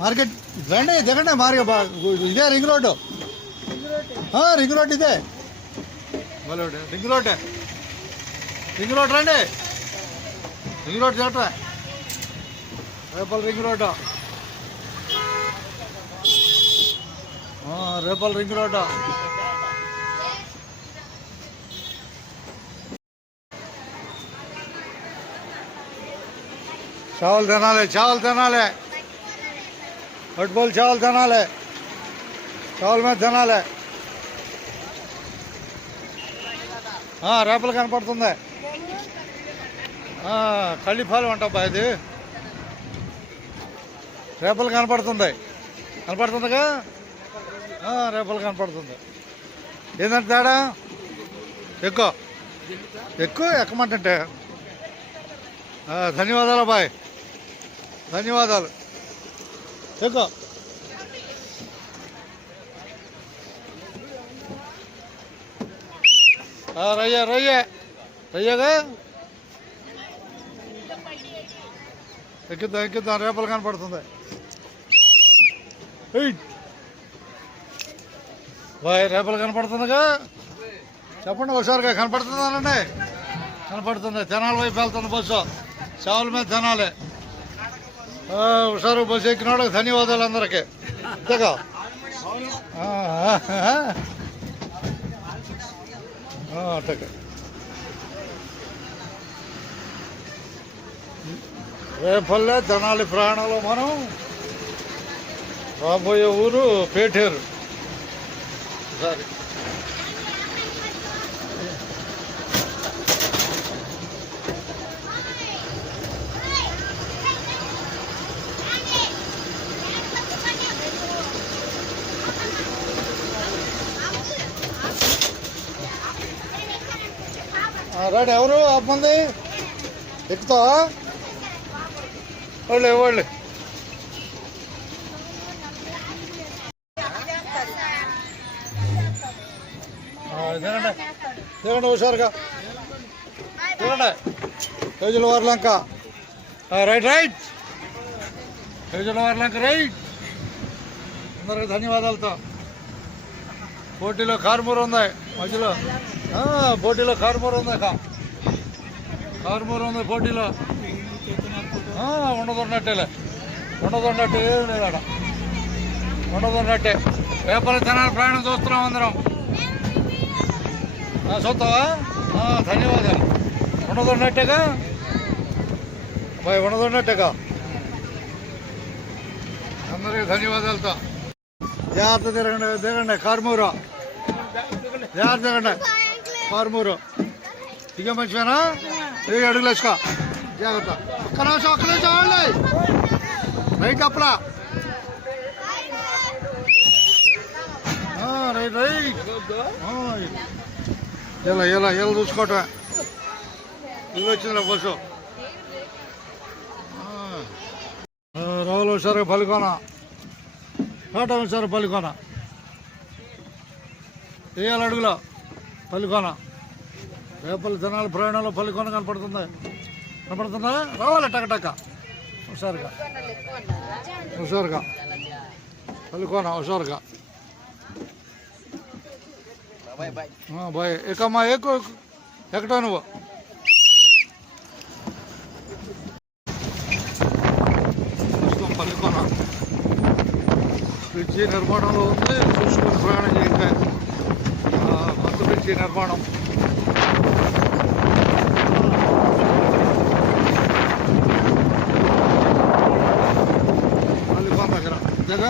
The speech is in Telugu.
మార్కెట్ రండి దిగండి మార్కెట్ ఇదే రింగ్ రోడ్డు రింగ్ రోడ్ ఇదే రింగ్ రోడ్ రండి రింగ్ రోడ్ చూడరా రేపల్ రింగ్ రోడ్డు రేపల్ రింగ్ రోడ్డు చావల్ తినాలి ఫుట్బాల్ చావల్ తినాలి చావల్ మీద తినాలి రేపలు కనపడుతుంది కళ్ళిపాలు అంటబ్బా ఇది రేపలు కనపడుతుందిగా రేపలు కనపడుతుంది ఏంటంటే తేడా ఎక్కమంటే ధన్యవాదాలు బాయ్ ధన్యవాదాలు ఎక్కువ రయ్యగా ఎక్కుద్దాం రేపలు కనపడుతుంది బాయ్ రేపలు కనపడుతుందిగా చెప్పండి హుషారుగా కనపడుతుందానండి కనపడుతుంది తెనాలి వైపు వెళ్తుంది బస్సు చావుల మీద తినాలి హుషారు బస్సు ఎక్కినోళ్ళకి ధన్యవాదాలు అందరికీ అంతేగా అట్టగా రేపల్లె తెనాలి ప్రయాణంలో మనం రాబోయే ఊరు పేటేరు సరే రాడు ఎవరు అమ్మంది ఎక్కుతావా వాళ్ళు తినండి హుషారుగా తినండి కేజీల వారలంక రైట్ కేజీల వారలంక రైట్ అందరికి ధన్యవాదాలతో పోటీలో కార్మూరు ఉంది మధ్యలో పోటీలో కార్మూరు ఉంది కార్మూరు ఉంది పోటీలో ఉండదున్నట్టే ఏం లేదు అక్కడ ఉండదున్నట్టే పేపర్ తెనాలి ప్రయాణం చూస్తున్నాం అందరం చూస్తావా ధన్యవాదాలు ఉండదున్నట్టేగా బాయ్ ఉండదున్నట్టేగా అందరికి ధన్యవాదాలతో జాగ్రత్త దిగండి కార్మూరు జాగ్రత్త దిగండి కార్మూరు ఇక మంచివేనా 7 అడుగులు వేసుకో జాగ్రత్త ఒక్క నిమిషం వాళ్ళే రైట్ అప్పుడా రైట్ ఇలా చూసుకోవటం ఇది వచ్చిందిలే బస్సు రావులు సరే పల్లికోన తోట సరే పల్లికోన 7 అడుగుల పల్లికోన రేపల్లి తెనాలి ప్రయాణంలో పల్లికోన కనపడుతుందా రావాలి టక హుషారుగా పల్లికోన హుషారుగా బాయ్ ఎక్కమ్మా ఎక్కటా నువ్వు పల్లికోన బ్రిడ్జి నిర్మాణంలో ఉంది చూసుకొని ప్రయాణం చేయండి కొత్త బ్రిడ్జి నిర్మాణం పల్లికోన దగ్గర